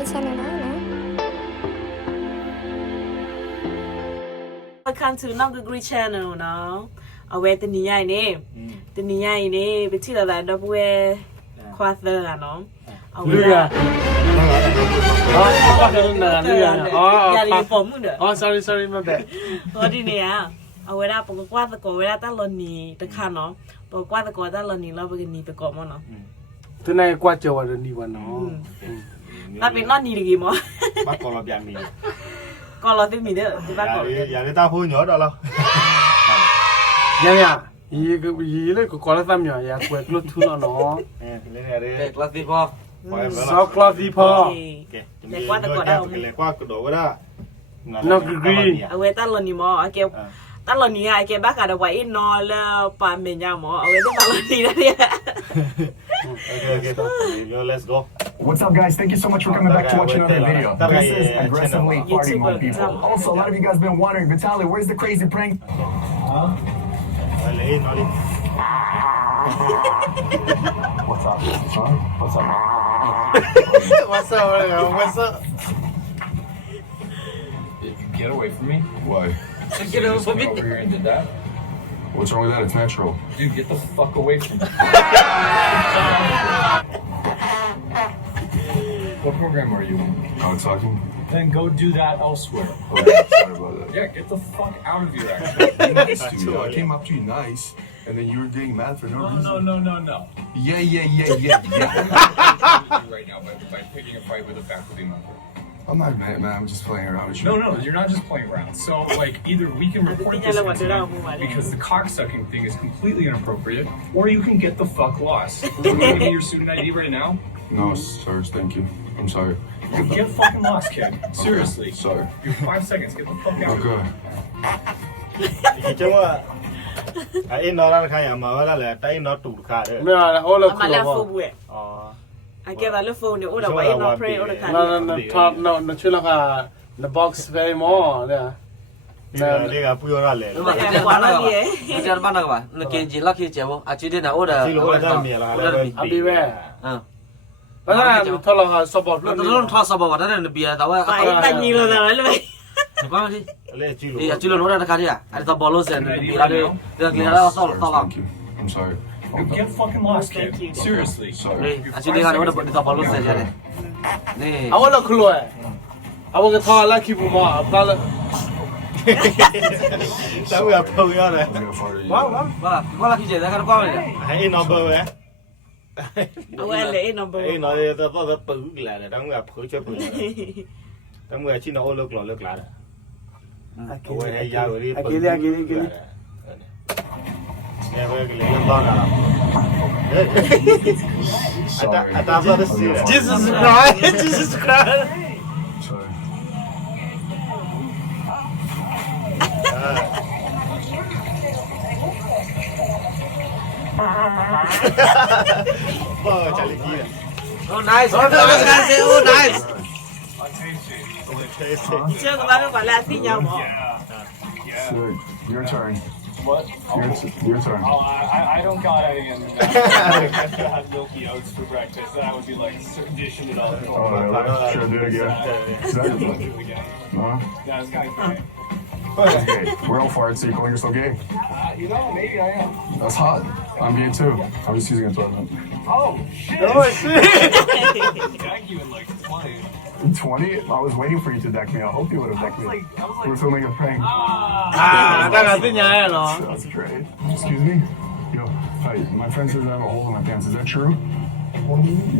เป็นชาแนลนะ Welcome to xj9xg channel เนาะเอาไว้ตัวนี้ใหญ่นี่ตัวนี้ใหญ่นี่ไปที่ละลายดับเบิลควอเตอร์เนาะเอาไว้ละอ๋อควอเตอร์เรืออ๋ออย่าลืมผมมึงเด้อ อ๋อ sorry my bad พอดีเนี่ยเอาไว้ละปกควอเตอร์ก็เวลาตั้งลนีตะคันเนาะปกควอเตอร์ก็ตั้งลนีแล้วไปกันนี่ไปก่อนมั้งเนาะตัวไหนกว่าเจอวันนี้วันเนาะถ้าเป็นนอนนี่ดีมั้ง bắt con là bia mì ก็รอที่มีเด้อที่บ้านก่อน giờ người ta hôi nhỏ đó đâu ยังไงยีเลยก็ก่อนแล้วทำอย่างอยากเปิดรถทุนเนาะ lên này đi กลาสิพ่อ ซอกคลอดีพอ แต่กว่าแต่ก่อนได้ เลยกว่าก็โดดก็ได้ เอาไว้ตั้งลนีมั้งเอาเก็บตั้งลนีไอ้เก็บบ้านกันเอาไว้นอนแล้วปานเป็นยาหมอเอาไว้ตั้งลนีนะเนี่ย okay let's go What's up, guys? Thank you so much for coming back to watch another video. This is Aggressively Party Mode People. Also, a lot of you guys have been wondering, Vitaly, where's the crazy prank? What's up? Huh? What's up? What's up Get away from me. Why? Get away from me. Over here and did that. What's wrong with that? It's natural. Dude, get the fuck away from me. What program are you on? Oh, talking? Then go do that elsewhere. Oh, sorry about that. Yeah, get the fuck out of here, actually. Nice to you. I came up to you nice, and then you were getting mad for no reason. No. Yeah. Right now by picking a fight with a faculty member. I'm not mad, man. I'm just playing around with you. No, you're not just playing around. So, like, either we can report this incident because the cocksucking thing is completely inappropriate, or you can get the fuck lost. Do you want to give me your student ID right now? No, Sarge, thank you. I'm sorry. Get fucking lost, kid. Seriously. Sorry. You have 5 seconds. Get the fuck out. Okay. chứ mà ai nó ra khai mà ra là tay nó tụt khá đấy ไม่เอาแล้วโอ้เรา เอามาแล้วฟูบุ้ย อ๋อ ไอ้เก็บมาแล้วฟูเนี่ยโอ้เราไว้นอนเพลย์โอ้เราขาย เราทอดเราช่วยเราค่ะ the box very more เนี่ย đây là pui ra lẻ แต่กว่าเราเนี่ย มันจะบ้านเราป่ะเราเกณฑ์จีรักที่เจ้าอาชีพเด่นนะโอ้เด้อ chỉ lỗ ra mì là I'll be there แล้วถ้าทอดเราค่ะ support เราต้องทอดสบว่านั่นเบียร์แต่ว่า ไปตั้งยีเลยนะเลย ว่าที่ lấy chỉ lỗ อาชีพเราโน้ตนะครับที่อันนี้บอลลูนเซนเบียร์เลยเรื่องกินแล้วต้อง Sarge, thank you. I'm sorry. Get fucking lost, kid. Seriously. เลยอาชีพนี้เขาโน้ตบอลลูนเซนใช่ไหมนี่ เอาเราครัวเอาเราทอดแล้วคิดว่าพลาด sao bây giờ phơi ra này I'm gonna fire you. ว่าที่เจ้าเขาก็ไม่ได้ hãy nó bơ vậy เอาไว้เลยนอนเบอร์ hãy nói ta bự là để đóng gặp khử cho bự đóng gặp chỉ nó lực lại ôi hay ra rồi đi Aquí nghe với cái lên to nào I thought that was Jesus Christ Sorry. bơ chả lịch gì Oh nice oh niceเชื่อกับว่าเป็นกว่าแล้วที่ยาวหมอ Good. Your turn. What? Your turn. Oh, I don't got any. I had milky oats for breakfast. That would be like addition to all. Oh, really? Should I do it again? Is that Do it again. No? That's kind of funny. That's gay. We're all for it, so you calling yourself gay? You know, maybe I am. That's hot. I'm gay too. I'm just using a toilet. Oh shit! Oh shit Deck you in like 20. 20? I was waiting for you to deck me. I hope you would have decked me. We're filming a prank. ได้กันที่ยังไงเนาะ That's great. Excuse me? Yo, hi. My friend says I have a hole in my pants. Is that true?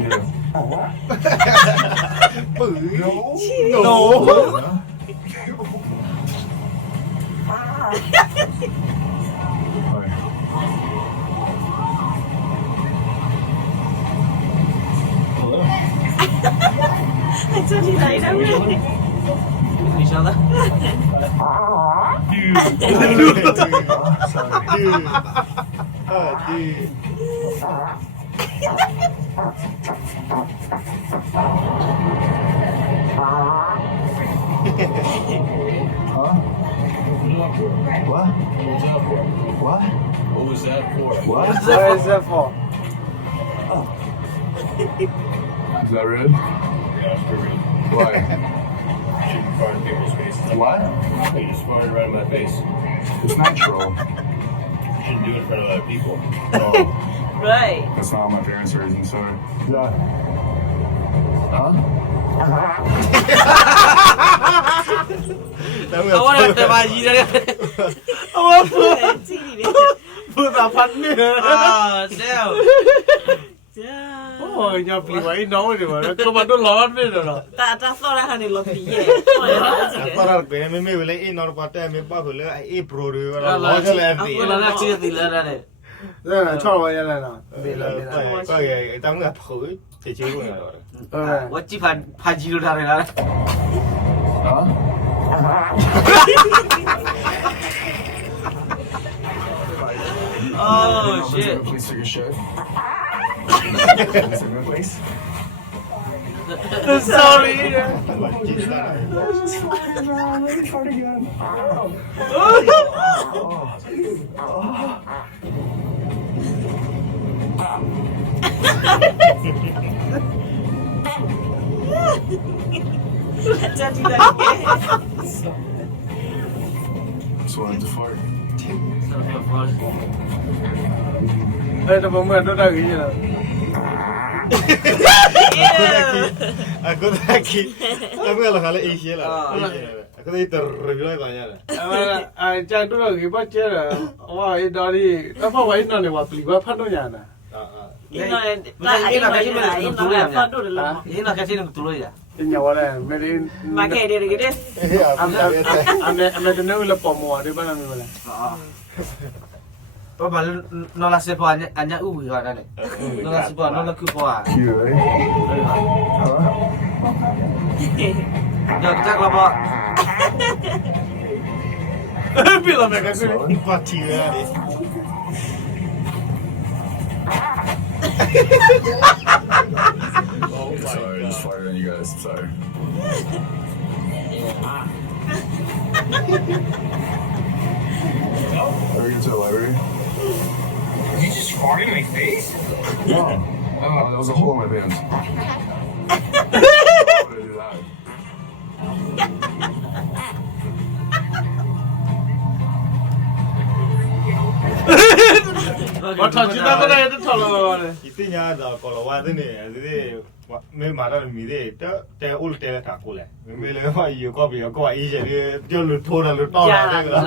Yeah. no Hi. เชื่อที่ไหนนะพี่ นี่ใช่ไหม What? What? What was that for? What? What is that for Is that rude? Yeah, it's pretty rude. Why? Shouldn't fart in people's faces. What? You just farted right in my face. It's natural. Shouldn't do it in front of other people. Oh, right that's not how my parents raised me, sorry. Yeah. Huh? เอาว่าแต่มายีเลย ကြည့်နေ พูดตาพันเนี่ย อ่าเซล ကြာ โอ้ยอย่าปลีไว้น้องดิวะก็มาต้องร้อนไม่ได้หรอ တာဆော်ရဟန်နေလို့ပြီးရဲ့ဆော်ရဟန်ကြည့်တယ် para be me le e no pata me pa le e pro de la lo le ကိုလာလာချစ်တယ်လားတဲ့ ဒါချောက်ဝရလာတော့ဘေးလာဘေးလာ ก็ye tang ga phu te che ko na lo ဝတ်ကြည့်ဖာကြီးလို့ထားတယ်လား Huh? Oh shit Please take a shit. Please. sorry Fart again. Jadi lagi. Just wanted to fart. အဲ့တော့ဘုံကတော့တက်ကြီးလား aku dah ki aku kalau kali e she la aku dah terreview la ya la အဲ့ကြတော့ကြီးပါကျဲဟောအဲ့တော်ဒီတော့ဝိုင်းနော်နေပါပလီဘာဖတ်တော့ရနာ Ini foto dulu. ရင်းတော့ကဲချင်းကိုတူလို့ရ တင်ညဝလဲမေရင် Makai dia gitu. အမေတနေလပေါ်မော်ဒီဘာလဲမလဲ တော့ဘာနော်လာစေပေါ်အညာဥဝီရတယ်နော်လာစေပေါ်နော်လာကူပေါ် Cute, eh? Huh? ကြောက်ကြလာပေါ် ပြီလားမကဆူ party ya ni Sorry, just fired on you guys. Sorry. Are we going to the library? You just farted in my face? No. Oh, that was a hole in my pants. Why would I do that? What touch you not gonna tell about it? itu nya da ko la wa de ne de me ma da mi de te ul te ta ko le me le wa yu ko bi ko wa i je de jo lu tho da lu to la de la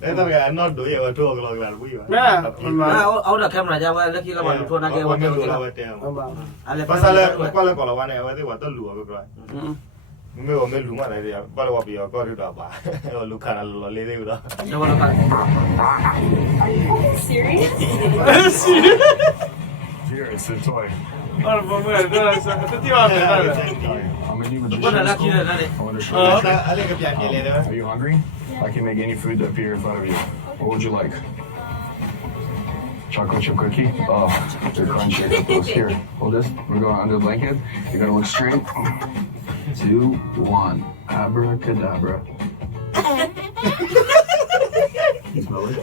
de ta ga not do ye wa tho ko la bu ba အော်တော့ကင်မရာကြောက်လက်ကြီးကမှလူထိုးနာကဲဝတ်တယ်လို့ wa te ဟုတ်ပါ ale pasale ko le ko la wa ne wa de wa to lu ba ko me wa me lu ma de ya ba wa bi ko ru da ba lu kana lo le de da တော့ဘာလို့က Here, it's a toy. အော်ဘုံကတော့စတတိယပဲလား I'm a new ဘာလဲ magician. လက်ကြီးနဲ့လည်း I want to show you. ale ka pya pye le de Are you hungry? I can make any food appear in front of you. What would you like? Chocolate chip cookie? Oh, they're crunchy. Here, hold this. We're going under the blanket. You're going to look straight. 2, 1. Abracadabra. You smell it?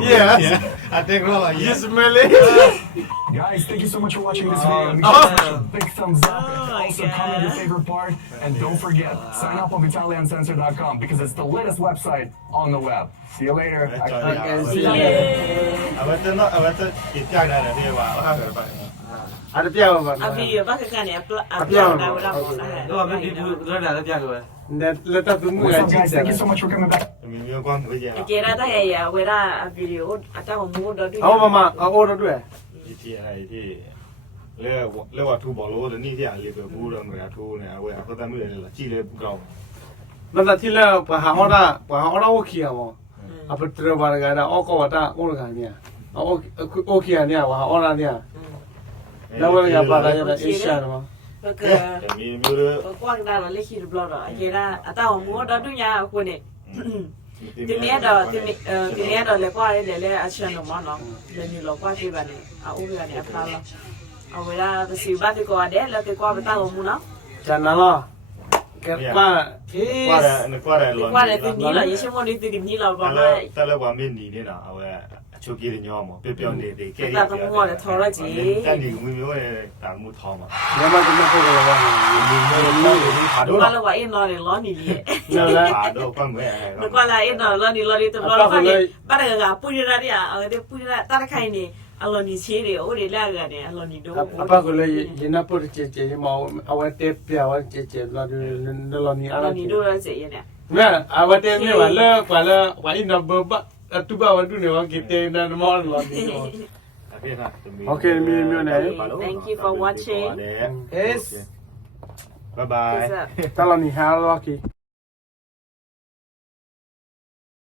Yes I think roll you smell it Guys, thank you so much for watching this video. Make sure to smash a big thumbs up and also comment your favorite part. And don't forget, sign up on VitalianCensor.com because it's the latest website on the web. See you later. Awet it ja da de wa ha ga ba အဲ့ဒါပြောပါ Abi baka kan ya upload dah dah. တော့မင်းဒီလိုလည်းပြလို့ လက်တသူမှုရ What's up, ကြည့် guys? တယ် Thank you so much for coming back. mi mi ko ko je Kira dah ya wera video atau mu dah tu. ဟောမမအော်တော့တွေ့ ji ti ai ti le wa thu bo lo de ni dia le bu lo ma thu ne awe ko ta mi le la ji le bu kao မတတိလာဘာဟောတာโอเคอ่ะအပတရဘာကတာအော်ကောတာအော်ကညာโอเคเนี่ยว่าအော်လာเนี่ยแล้วว่าอย่าปาได้อย่าเอชาเนาะ Baka mi mi le kuang dah lah leki blog dah. Kira atau mu dah tu nya aku ni. Tini dah lekwa le action no mana. Jadi lekwa ti bani. Au bi bani apa lah. Au dah si ba ti ko ada le ti ko beta mu na. จันนะล่ะแกป้า qua da lo Qua le ti ni lah, ye mo ni ti ni lah ba. ta le wa mi ni ni na awe ချိုကြီးညောမှာပြောနေတဲ့ကဲ တာတော့မောတယ်ထော်ရကြီး တန်ဒီမျိုးမျိုးရဲ့တာမှုထောင်းမှာ ညမတမဖို့ရပါဘူး ဒီမျိုးမျိုးဟာ ဘာ တော့ လို့ဝါအင်းနော်လေလောနီလေ ဟာတော့ပတ်မဲ့ ဘကွာလာအင်းနော်လောနီလောနီတဘလောဖာနေပါရကပူရရတဲ့အဲ့ပူရတာခိုင်နေအလောနီချေးတွေအိုးတွေလာကနေအလောနီတို့ အပကလည်းရင်းပုတ်ချေချေမောအဝတ်တက်ပြဝချေချေလာတယ်လောနီ အ အား လောနီတို့ရစေရနေ မဲအဝတ်တက်မြေဝါလဲကွာလဲဝိုင်းနဘဘတူဘဝတူနေဝကိတေနမောလောနီ Okay, Thank you for watching. Yes. Bye bye. တလနီဟာလောကီ